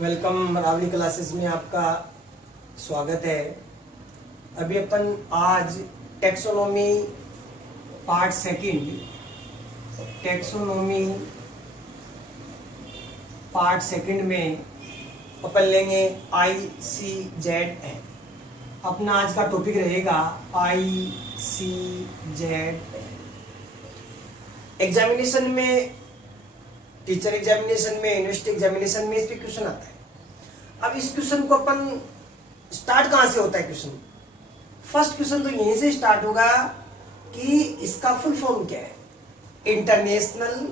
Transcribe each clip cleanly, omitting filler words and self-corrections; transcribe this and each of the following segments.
Welcome रावली classes में आपका स्वागत है। अभी अपन आज टैक्सोनॉमी पार्ट सेकंड में अपन लेंगे ICZ। अपना आज का टॉपिक रहेगा ICZ। एग्जामिनेशन में, टीचर एग्जामिनेशन में, यूनिवर्सिटी एग्जामिनेशन में इस पे क्वेश्चन आता है। अब इस क्वेश्चन को अपन स्टार्ट कहां से होता है क्वेश्चन? फर्स्ट क्वेश्चन तो यहीं से स्टार्ट होगा कि इसका फुल फॉर्म क्या है। International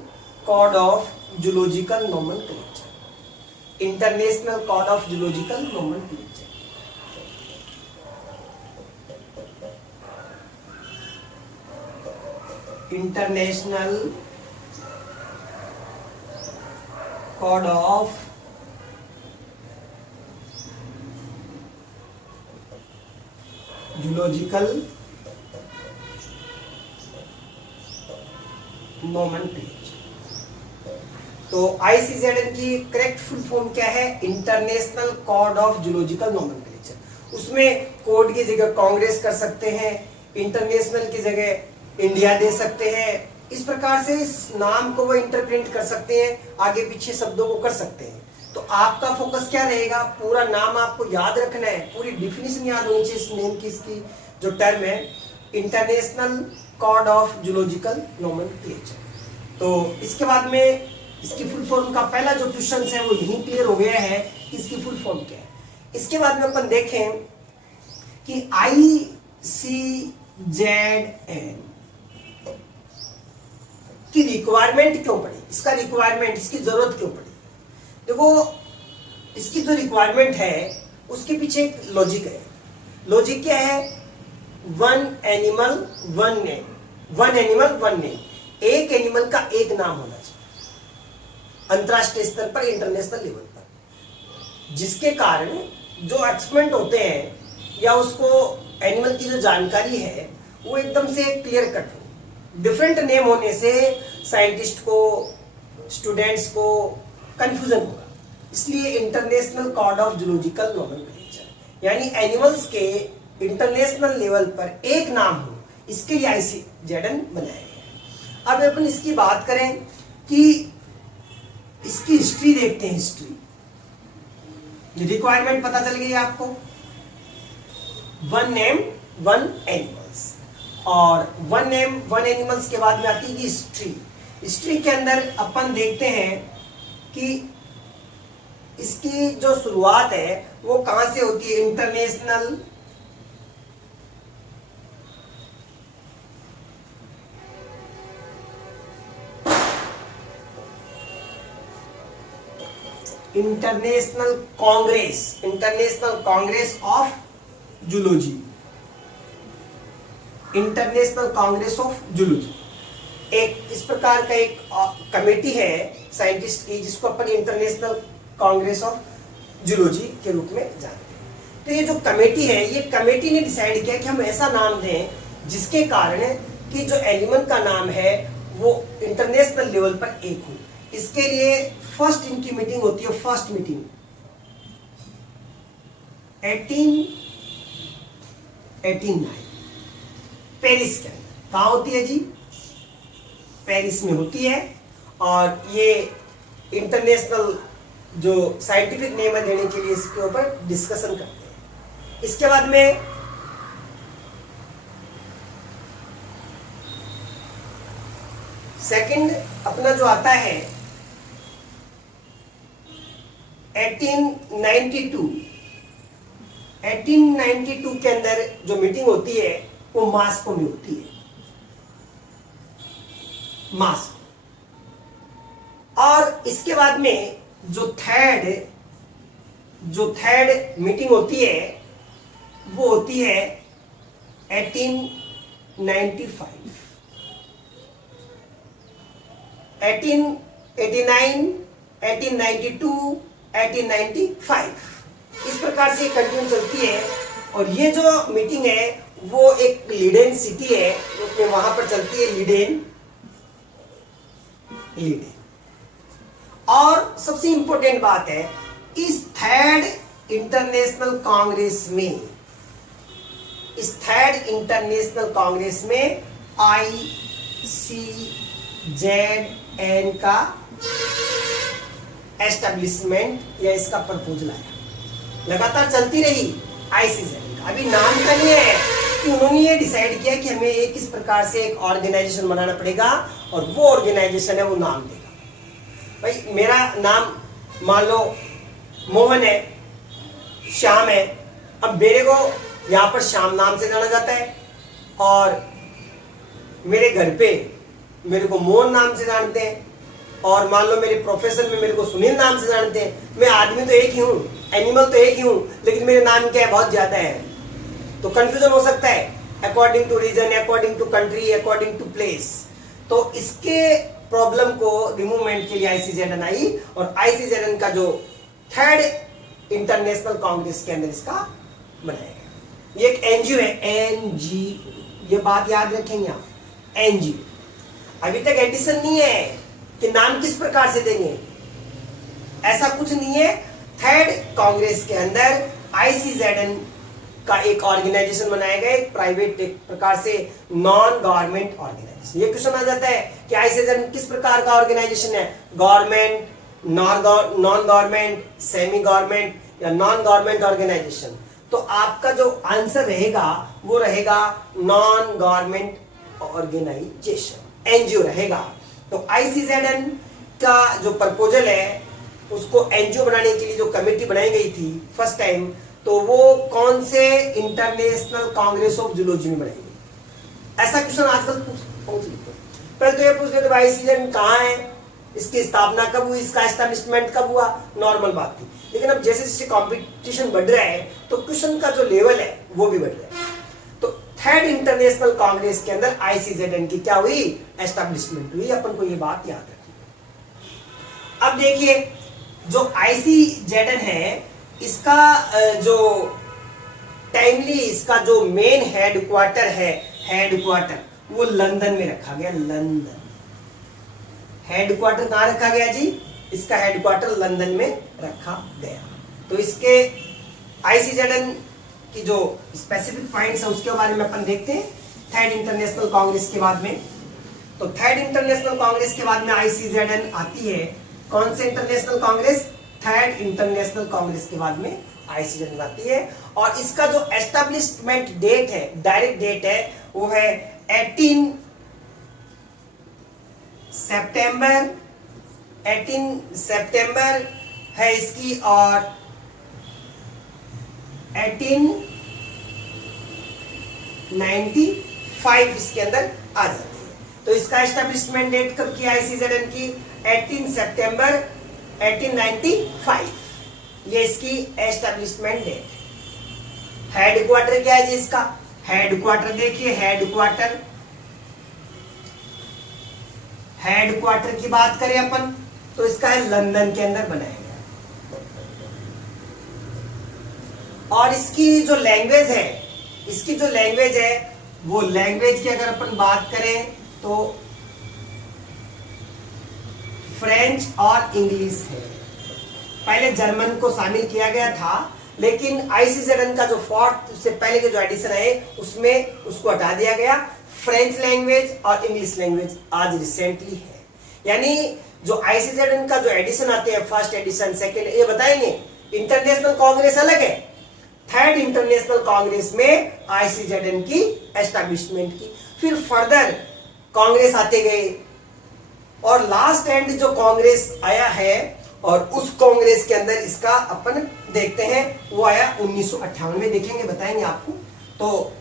code of zoological nomenclature. International code of zoological nomenclature. International code of zoological nomenclature. तो ICZN की करेक्ट फुल फॉर्म क्या है? International code of zoological nomenclature. उसमें कोड की जगह कांग्रेस कर सकते हैं, इंटरनेशनल की जगह इंडिया दे सकते हैं। इस प्रकार से इस नाम को वो इंटरप्रेट कर सकते हैं, आगे पीछे शब्दों को कर सकते हैं। तो आपका फोकस क्या रहेगा? पूरा नाम आपको याद रखना है, पूरी डिफिनेशन याद होनी चाहिए इस नेम की। इसकी जो टर्म है international code of zoological nomenclature. तो इसके बाद में इसकी फुल फॉर्म का पहला जो क्वेश्चन है वो यही क्लियर हो गया है कि इसकी फुल फॉर्म क्या है। इसके बाद में अपन देखें कि ICZN की रिक्वायरमेंट क्यों पड़ी, इसका रिक्वायरमेंट, इसकी जरूरत क्यों पड़ी। देखो, इसकी जो रिक्वायरमेंट है उसके पीछे एक लॉजिक है। लॉजिक क्या है? One animal one name. One animal one name, एक एनिमल का एक नाम होना चाहिए अंतरराष्ट्रीय स्तर पर, इंटरनेशनल लेवल पर, जिसके कारण जो एक्सपेरिमेंट होते हैं या उसको एनिमल की जो जानकारी है वो एकदम से क्लियर कट हो। डिफरेंट नेम होने से साइंटिस्ट को, स्टूडेंट्स को कंफ्यूजन होगा। इसलिए international code of zoological nomenclature यानी एनिमल्स के इंटरनेशनल लेवल पर एक नाम हो, इसके लिए ICZN बनाया गया है। अब अपन इसकी बात करें कि इसकी हिस्ट्री देखते हैं। हिस्ट्री रिक्वायरमेंट पता चल गई आपको। वन नेम वन एनिमल्स, और वन नेम वन एनिमल्स के बाद में आती है हिस्ट्री। हिस्ट्री के अंदर अपन देखते हैं कि इसकी जो शुरुआत है वो कहां से होती है। International Congress of zoology. International Congress of zoology एक इस प्रकार का एक कमेटी है साइंटिस्ट की, जिसको अपन इंटरनेशनल कांग्रेस ऑफ जूलॉजी के रूप में जानते हैं। तो ये जो कमेटी है, ये कमेटी ने डिसाइड किया कि हम ऐसा नाम दें जिसके कारण कि जो एनिमल का नाम है वो इंटरनेशनल लेवल पर एक हो। इसके लिए फर्स्ट इनकी मीटिंग होती है। फर्स्ट मीटिंग 1889 पेरिस के अंदर। कहां होती है जी? पेरिस में होती है। और ये इंटरनेशनल जो साइंटिफिक नेम देने के लिए इसके ऊपर डिस्कशन करते हैं। इसके बाद में सेकंड अपना जो आता है 1892 के अंदर जो मीटिंग होती है वो मास्को में होती है। मास्को। और इसके बाद में जो थर्ड मीटिंग होती है वो होती है 1895, 1889, 1892, 1895 इस प्रकार से कंटिन्यू चलती है। और ये जो मीटिंग है वो एक लीडेन सिटी है, तो वहां पर चलती है लीडेन। और सबसे इंपॉर्टेंट बात है इस थर्ड इंटरनेशनल कांग्रेस में, इस थर्ड इंटरनेशनल कांग्रेस में ICZN का एस्टेब्लिशमेंट या इसका प्रपोजल आया। लगातार चलती रही ICZN का। अभी नाम का नहीं है कि उन्होंने ये डिसाइड किया कि हमें एक इस प्रकार से एक ऑर्गेनाइजेशन बनाना पड़ेगा और वो ऑर्गेनाइजेशन है वो नाम देगा। भाई मेरा नाम मान लो मोहन है, श्याम है, अब मेरे को यहाँ पर श्याम नाम से जाना जाता है और मेरे घर पे मेरे को मोहन नाम से जानते हैं और मान लो मेरे प्रोफेशन में मेरे को सुनील नाम से जानते हैं। मैं आदमी तो एक ही हूँ, एनिमल तो एक ही हूँ, लेकिन मेरे नाम क्या है बहुत ज्यादा है, तो कंफ्यूजन हो सकता है according to region, according to country, according to place. तो इसके प्रॉब्लम को रिमूवमेंट के लिए ICZN आई और ICZN का जो थर्ड इंटरनेशनल कांग्रेस के अंदर इसका बनाया गया। ये एक एनजीओ है, NGO, ये बात याद रखेंगे आप, NGO। अभी तक एडिशन नहीं है कि नाम किस प्रकार से देंगे, ऐसा कुछ नहीं है। थर्ड कांग्रेस के अंदर ICZN का एक ऑर्गेनाइजेशन बनाया गया, एक प्राइवेट एक प्रकार से नॉन गवर्नमेंट ऑर्गेनाइजेशन। ये क्वेश्चन आ जाता है कि ICZN किस प्रकार का ऑर्गेनाइजेशन है, government, non government, semi government या नॉन गवर्नमेंट ऑर्गेनाइजेशन। तो आपका जो आंसर रहेगा वो रहेगा नॉन गवर्नमेंट ऑर्गेनाइजेशन, NGO रहेगा। तो ICZN का जो प्रपोजल है उसको NGO बनाने के लिए जो कमेटी बनाई गई थी फर्स्ट टाइम, तो वो कौन से इंटरनेशनल कांग्रेस ऑफ जूलॉजी में बनाई गई। ऐसा क्वेश्चन आजकल पहुंच लिखते हैं। पहले तो ये पूछ लेते भाई ICZN कहाँ है, इसकी स्थापना कब हुई, इसका एस्टेब्लिशमेंट कब हुआ, नॉर्मल बात थी। लेकिन अब जैसे जैसे कंपटीशन बढ़ रहा है तो क्वेश्चन का जो लेवल है वो भी बढ़ रहा है। तो थर्ड इंटरनेशनल कांग्रेस के अंदर ICZN की क्या हुई, एस्टेब्लिशमेंट हुई। अपन को ये बात याद रखनी। अब देखिए जो ICZN है इसका जो टाइमली इसका जो मेन हेडक्वार्टर है, हेडक्वार्टर वो लंदन में रखा गया। लंदन हेडक्वार्टर कहां रखा गया जी, इसका हेडक्वार्टर लंदन में रखा गया। तो इसके ICZN की जो स्पेसिफिक पॉइंट्स है उसके बारे में अपन देखते हैं थर्ड इंटरनेशनल कांग्रेस के बाद में। तो थर्ड इंटरनेशनल कांग्रेस के बाद में ICZN आती है। कौन से international Congress, third international Congress के बाद में ICZN आती है। और इसका जो एस्टेब्लिशमेंट डेट है, डायरेक्ट डेट है, वो है 18 सितंबर है इसकी और 1895 इसके अंदर आ जाती है। तो इसका एस्टेब्लिशमेंट डेट कब की ICZN की, 18 सितंबर 1895, ये इसकी एस्टेब्लिशमेंट डेट। हेडक्वार्टर क्या है जी इसका, हेडक्वार्टर देखिए, हेडक्वार्टर की बात करें अपन तो इसका है लंदन के अंदर बनाया गया। और इसकी जो लैंग्वेज है, वो लैंग्वेज की अगर अपन बात करें तो फ्रेंच और इंग्लिश है। पहले जर्मन को शामिल किया गया था, लेकिन ICZN का जो फोर्थ से पहले के जो एडिशन है उसमें उसको हटा दिया गया। फ्रेंच लैंग्वेज और इंग्लिश लैंग्वेज आज रिसेंटली है। यानी जो ICZN का जो एडिशन आते हैं, फर्स्ट एडिशन, सेकेंड, ये बताएंगे इंटरनेशनल कांग्रेस अलग है। थर्ड इंटरनेशनल कांग्रेस में ICZN की एस्टेब्लिशमेंट की, फिर फर्दर कांग्रेस आते गए और लास्ट एंड जो कांग्रेस आया है और उस कांग्रेस के अंदर इसका अपन देखते हैं वो आया 1958 में, देखेंगे बताएंगे आपको। तो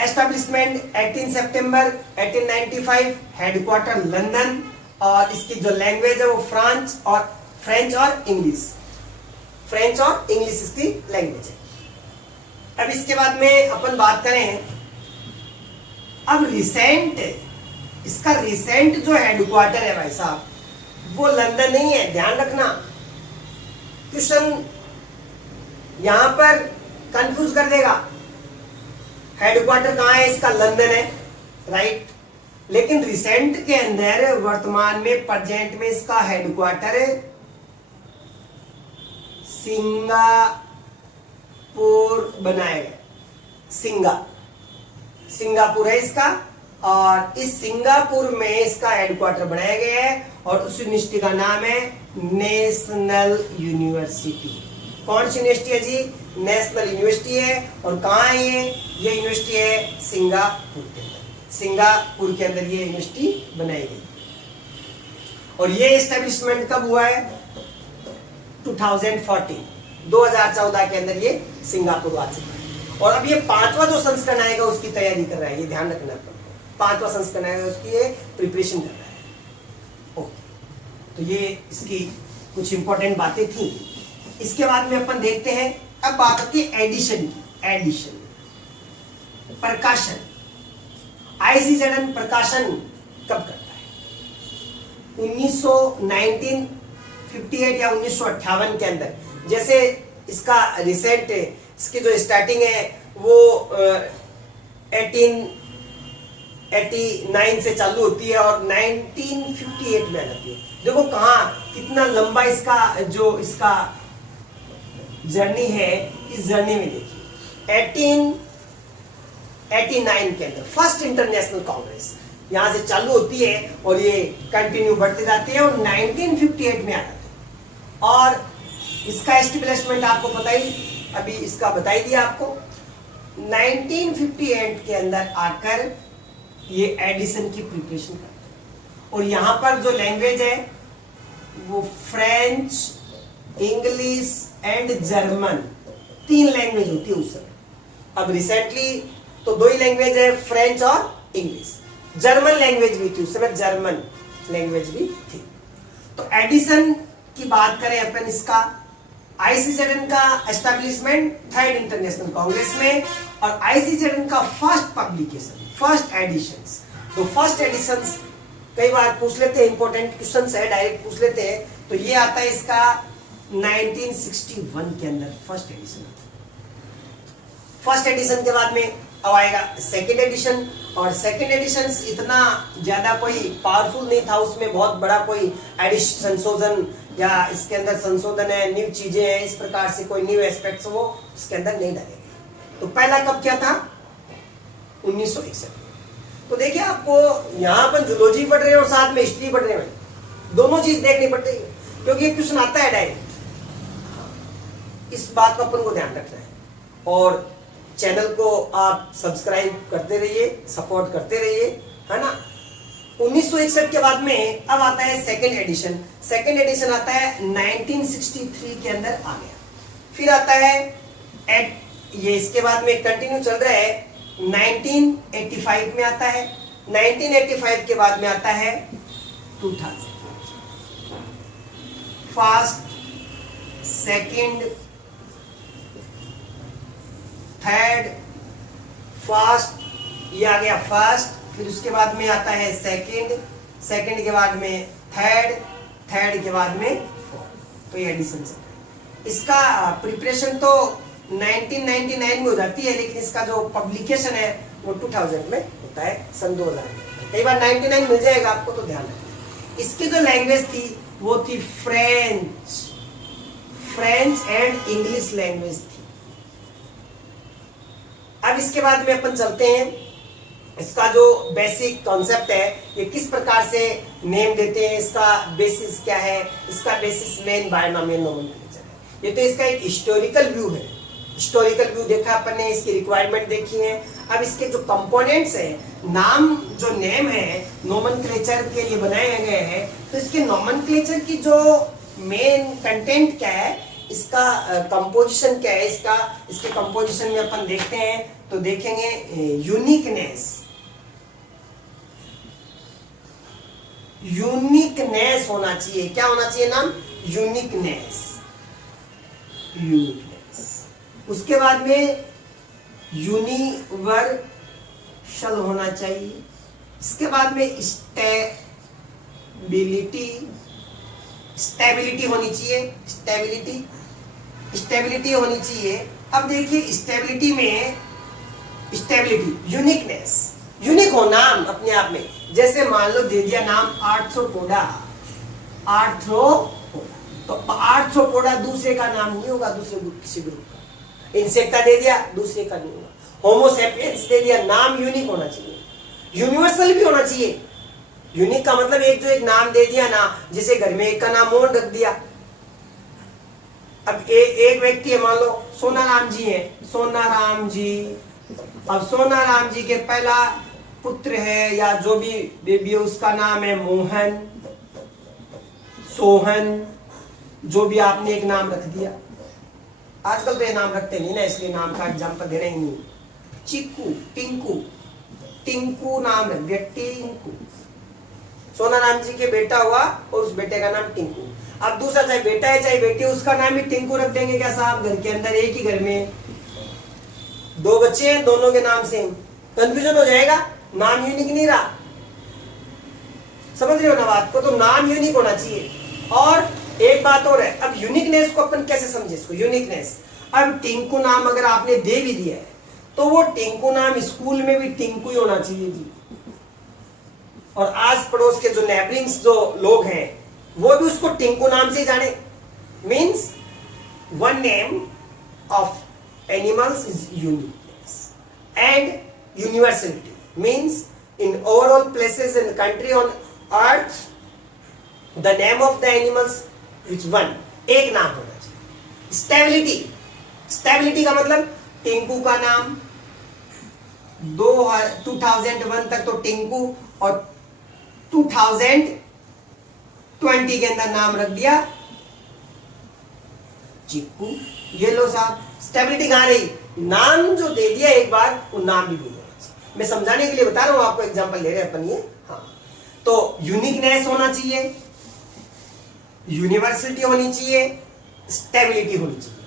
एस्टेब्लिशमेंट 18 सितंबर 1895, हेडक्वार्टर लंदन, और इसकी जो लैंग्वेज है वो फ्रेंच और इंग्लिश इसकी लैंग्वेज है। अब इसके बाद में अपन बात करें, अब इसका रिसेंट जो हेडक्वार्टर है भाई साहब वो लंदन नहीं है, ध्यान रखना। क्वेश्चन यहां पर कंफ्यूज कर देगा। हेडक्वार्टर कहां है इसका, लंदन है, राइट। लेकिन रिसेंट के अंदर वर्तमान में प्रेजेंट में इसका हेडक्वार्टर सिंगापुर बनाया गया। सिंगापुर है इसका, और इस सिंगापुर में इसका हेडक्वार्टर बनाया गया है, और उस यूनिवर्सिटी का नाम है नेशनल यूनिवर्सिटी। कौन सी यूनिवर्सिटी है जी? नेशनल यूनिवर्सिटी है। और कहाँ है ये यूनिवर्सिटी है सिंगापुर के अंदर। सिंगापुर के अंदर ये यूनिवर्सिटी बनाई गई। और ये एस्टेब्लिशमेंट कब हुआ है? 2014 के अंदर ये सिंगापुर आ चुका है। और अब ये 5वां जो संस्करण आएगा उसकी तैयारी कर रहा है, ये ध्यान रखना आपको। 5वां संस्करण आएगा उसकी ये प्रिपरेशन कर रहा है। ओके, तो ये इसकी कुछ इंपॉर्टेंट बातें थी। इसके बाद में अपन देखते हैं, अब बात आती है एडिशन की। एडिशन, प्रकाशन। ICZN प्रकाशन कब करता है? 1958 या 1958 के अंदर। जैसे इसका रिसेंट, इसकी जो स्टार्टिंग है वो 1889 से चालू होती है और 1958 में आ जाती है। देखो कहाँ कितना लंबा इसका जो इसका जर्नी है, इस जर्नी में देखिए 1889 के अंदर फर्स्ट इंटरनेशनल कांग्रेस यहां से चालू होती है और ये कंटिन्यू बढ़ते जाते हैं और 1958 में आ जाते हैं। और इसका एस्टेब्लिशमेंट आपको पता ही, अभी इसका बता ही दिया आपको। 1958 के अंदर आकर ये एडिशन की प्रिपरेशन करते हैं। और यहां पर जो लैंग्वेज है वो French, English and German, 3 language होती है उस समय। अब रिसेंटली तो 2 ही लैंग्वेज है, फ्रेंच और इंग्लिश। जर्मन लैंग्वेज भी थी उस समय, जर्मन लैंग्वेज भी थी। तो एडिशन की बात करें अपन, इसका ICZN का एस्टेब्लिशमेंट 3rd इंटरनेशनल कांग्रेस में, और ICZN का फर्स्ट पब्लिकेशन, फर्स्ट एडिशंस। तो फर्स्ट एडिशंस कई बार पूछ लेते हैं, इंपॉर्टेंट क्वेश्चंस है, डायरेक्ट पूछ लेते हैं। तो ये आता है इसका 1961 के अंदर फर्स्ट एडिशन। फर्स्ट एडिशन के बाद में अब आएगा सेकेंड एडिशन, और सेकेंड एडिशन इतना ज्यादा कोई पावरफुल नहीं था, उसमें बहुत बड़ा कोई एडिशन संशोधन या इसके अंदर संशोधन है, न्यू चीजें हैं, इस प्रकार से कोई न्यू एस्पेक्ट्स वो इसके अंदर नहीं डाले गए। तो पहला कब क्या था? 1961। तो देखिए आपको यहाँ पर जूलॉजी पढ़ रहे हैं और साथ में हिस्ट्री पढ़ रहे हैं, दोनों चीज देखनी पड़ती है, क्योंकि ये क्वेश्चन आता है डायरेक्ट। इस बात का अपन को ध्यान रखना है। और चैनल को आप सब्सक्राइब करते रहिए, सपोर्ट करते रहिए, है ना। 1961 के बाद में अब आता है सेकेंड एडिशन। सेकेंड एडिशन आता है 1963 के अंदर आ गया। फिर आता है ये इसके बाद में कंटिन्यू चल रहा है, 1985 में आता है। 1985 के बाद में आता है 2000। फर्स्ट, सेकेंड, थर्ड, फर्स्ट, ये आ गया फर्स्ट। फिर उसके बाद में आता है सेकेंड, सेकेंड के बाद में थर्ड, थर्ड के बाद में फोर्थ। तो ये एडिशन चल रहा है। इसका प्रिपरेशन तो 1999 में हो जाती है, लेकिन इसका जो पब्लिकेशन है वो 2000 में होता है, सन 2000 में। कई बार 99 मिल जाएगा आपको, तो ध्यान रखना। इसकी जो लैंग्वेज थी वो थी French, French and English language थी। अब इसके बाद में अपन चलते हैं, इसका जो बेसिक कॉन्सेप्ट है, ये किस प्रकार से नेम देते हैं, इसका बेसिस क्या है, इसका बेसिस मेन बायनोमियल नोमेनक्लेचर है। ये तो इसका एक हिस्टोरिकल व्यू है। हिस्टोरिकल व्यू देखा अपन ने, इसकी रिक्वायरमेंट देखी है। अब इसके जो कंपोनेंट्स हैं, नाम जो नेम है नोमेनक्लेचर के लिए बनाए गए हैं, तो इसके नोमेनक्लेचर की जो मेन कंटेंट क्या है, इसका कंपोजिशन क्या है, इसके कंपोजिशन में अपन देखते हैं तो देखेंगे यूनिकनेस। यूनिकनेस होना चाहिए। क्या होना चाहिए नाम? Uniqueness, uniqueness. उसके बाद में यूनिवर्सल होना चाहिए। इसके बाद में स्टेबिलिटी, स्टेबिलिटी होनी चाहिए, स्टेबिलिटी, स्टेबिलिटी होनी चाहिए। अब देखिए स्टेबिलिटी में, स्टेबिलिटी, यूनिकनेस, यूनिक हो नाम अपने आप में। जैसे मान लो दे दिया नाम आर्थ्रोपोडा, आर्थ्रोपोडा, तो आर्थ्रोपोडा दूसरे का नाम नहीं होगा, दूसरे किसी ग्रुप का। इंसेक्टा दे दिया, दूसरे का नहीं होगा। होमोसेपियंस दे दिया, नाम यूनिक होना चाहिए, यूनिवर्सल भी होना चाहिए। यूनिक का मतलब एक जो एक नाम दे दिया ना, जैसे घर में एक का नाम मोहन रख दिया। अब एक व्यक्ति है, मान लो सोनाराम जी है, सोनाराम जी। अब सोनाराम जी के पहला पुत्र है या जो भी बेबी है उसका नाम है मोहन, सोहन, जो भी आपने एक नाम रख दिया। आजकल तो ये नाम रखते नहीं ना, इसलिए नाम का एग्जांपल दे रहे ही नहीं। चिक्कू, टिंकू, टिंकू नाम रख दिया, टिंकू। सोनाराम जी के बेटा हुआ और उस बेटे का नाम टिंकू। अब दूसरा चाहे बेटा है चाहे बेटी, उसका नाम भी टिंकू रख देंगे क्या साहब? घर के अंदर एक ही घर में दो बच्चे हैं, दोनों के नाम सेम, कंफ्यूजन हो जाएगा, नाम यूनिक नहीं रहा। समझ रहे हो ना बात को? तो नाम यूनिक होना चाहिए। और एक बात और है, अब यूनिकनेस को अपन कैसे समझे इसको? यूनिकनेस, अब टिंकू नाम अगर आपने दे भी दिया है तो वो टिंकू नाम स्कूल में भी टिंकू ही होना चाहिए जी। और आस पड़ोस के जो नेबरिंग्स जो लोग हैं वो भी उसको टिंकू नाम से जाने। Means one name of animals is uniqueness and universality. Means in overall places in country on earth the name of the animals which one, एक नाम होना चाहिए। स्टेबिलिटी, स्टेबिलिटी का मतलब टिंकू का नाम 2001 तक तो टिंकू, और 2020 के अंदर नाम रख दिया चिक्कू। ये लो साहब, स्टेबिलिटी कहां रही? नाम जो दे दिया एक बार, वो नाम भी भूल जाना चाहिए। मैं समझाने के लिए बता रहा हूं आपको, एग्जांपल ले रहे हैं अपन ये। हाँ, तो यूनिकनेस होना चाहिए, यूनिवर्सलिटी होनी चाहिए, स्टेबिलिटी होनी चाहिए।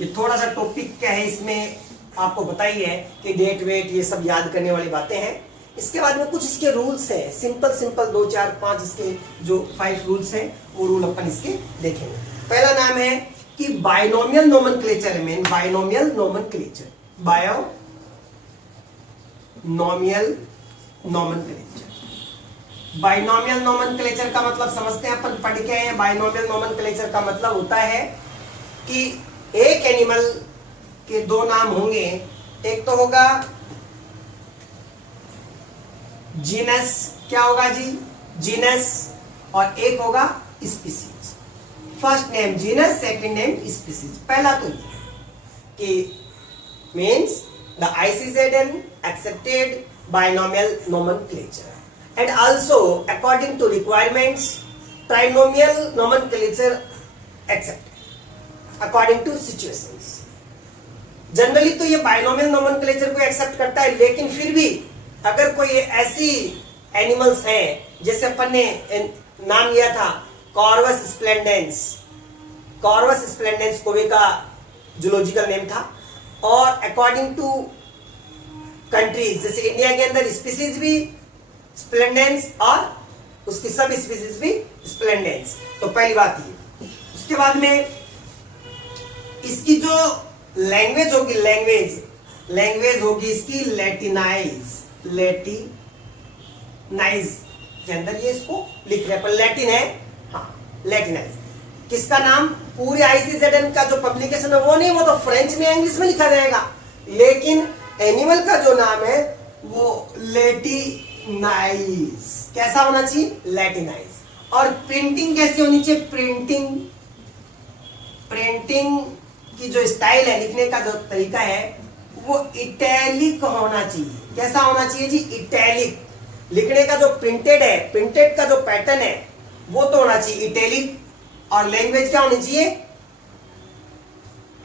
ये थोड़ा सा टॉपिक क्या है इसमें आपको बताइए है कि डेट वेट ये सब याद करने वाली बातें हैं। इसके बाद में कुछ इसके रूल्स हैं, सिंपल सिंपल 2 4 5 इसके जो 5 रूल्स हैं वो रूल अपन इसके देखेंगे। पहला नाम है कि बाइनोमियल नोमेनक्लेचर है। Main binomial nomenclature, binomial nomenclature. Binomial nomenclature का मतलब समझते हैं, अपन पढ़ के आए हैं। बाइनोमियल नोमेनक्लेचर का मतलब होता है कि एक एनिमल के दो नाम होंगे, एक तो होगा जीनस, क्या होगा जी? जीनस, और एक होगा species. First name genus, second name species. पहला तो ये कि means the ICZN accepted binomial nomenclature and also according to requirements trinomial nomenclature accepted according to situations। Generally तो ये बाइनोमियल नोमेनक्लेचर को एक्सेप्ट करता है, लेकिन फिर भी अगर कोई ऐसी एनिमल्स हैं, जैसे अपन ने नाम लिया था कॉर्वस स्प्लेंडेंस, कॉर्वस स्प्लेंडेंस कोवे का जूलॉजिकल नेम था, और अकॉर्डिंग टू कंट्रीज, जैसे इंडिया के अंदर स्पीसीज भी स्प्लेंडेंस और उसकी सब स्पीसीज भी स्प्लेंडेंस। तो पहली बात ये। उसके बाद में इसकी जो लैंग्वेज होगी, लैंग्वेज होगी इसकी लैटिनाइज के अंदर ये इसको लिख रहे हैं, पर लैटिन है। हाँ, लैटिनाइज। किसका नाम? पूरे ICZN का जो पब्लिकेशन है वो नहीं, वो तो फ्रेंच में इंग्लिश में लिखा जाएगा, लेकिन एनिमल का जो नाम है वो लैटिनाइज। कैसा होना चाहिए? लैटिनाइज। और प्रिंटिंग कैसी होनी चाहिए? प्रिंटिंग की जो स्टाइल है, लिखने का जो तरीका है वो इटैलिक होना चाहिए। कैसा होना चाहिए जी? इटैलिक। लिखने का जो प्रिंटेड है, प्रिंटेड का जो पैटर्न है वो तो होना चाहिए इटैलिक। और लैंग्वेज क्या होनी चाहिए?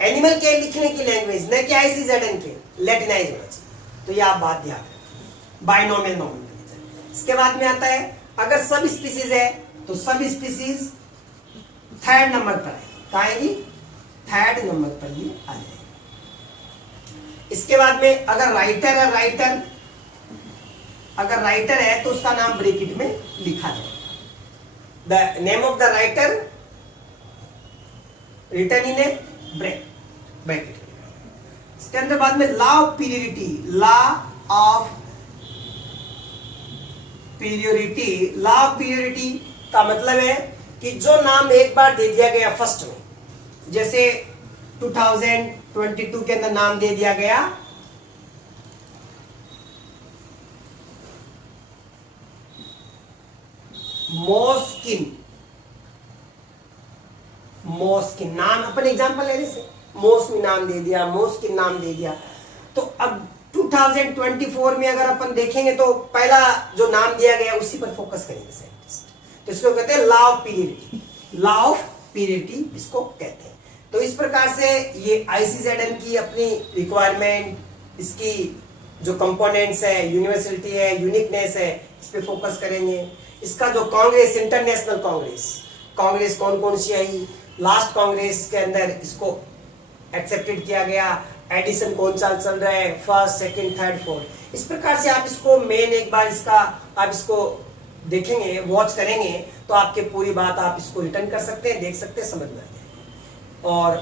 एनिमल के लिखने की लैंग्वेज, न कि ICZN के, लैटिनाइज होना चाहिए। तो ये आप बात ध्यान रखें, बाइनोमियल नोमेनक्लेचर। इसके बाद में आता है अगर सब स्पीसीज है तो सब स्पीसीज थर्ड नंबर पर है। कहाँ आएगी? थर्ड नंबर पर ये आ जाएगी। इसके बाद में अगर राइटर है, अगर राइटर है तो उसका नाम ब्रैकेट में लिखा जाएगा। The name of the writer written in a bracket. इसके अंदर बाद में लॉ ऑफ पीरियोडिटी का मतलब है कि जो नाम एक बार दे दिया गया फर्स्ट में, जैसे 2022 के अंदर नाम दे दिया गया मोस्किन। मोस्किन नाम अपन एग्जांपल ले रहे से, मोस्किन नाम दे दिया, मोस्किन नाम दे दिया। तो अब 2024 में अगर अपन देखेंगे तो पहला जो नाम दिया गया उसी पर फोकस करेंगे साइंटिस्ट। तो इसको कहते हैं लॉ ऑफ पीरियडिटी, लॉ ऑफ पीरियडिटी इसको कहते हैं। तो इस प्रकार से ये ICZM की अपनी रिक्वायरमेंट, इसकी जो कंपोनेंट्स है, यूनिवर्सलिटी है, यूनिकनेस है, इस पे फोकस करेंगे। इसका जो कांग्रेस, इंटरनेशनल कांग्रेस, कांग्रेस कौन कौन सी आई, लास्ट कांग्रेस के अंदर इसको एक्सेप्टेड किया गया, एडिशन कौन साल चल रहा है, फर्स्ट, सेकंड, थर्ड, फोर्थ। इस प्रकार से आप इसको मेन एक बार इसका आप इसको देखेंगे, वॉच करेंगे तो आपके पूरी बात आप इसको रिटर्न कर सकते हैं, देख सकते हैं, समझ में आ जाएगा। और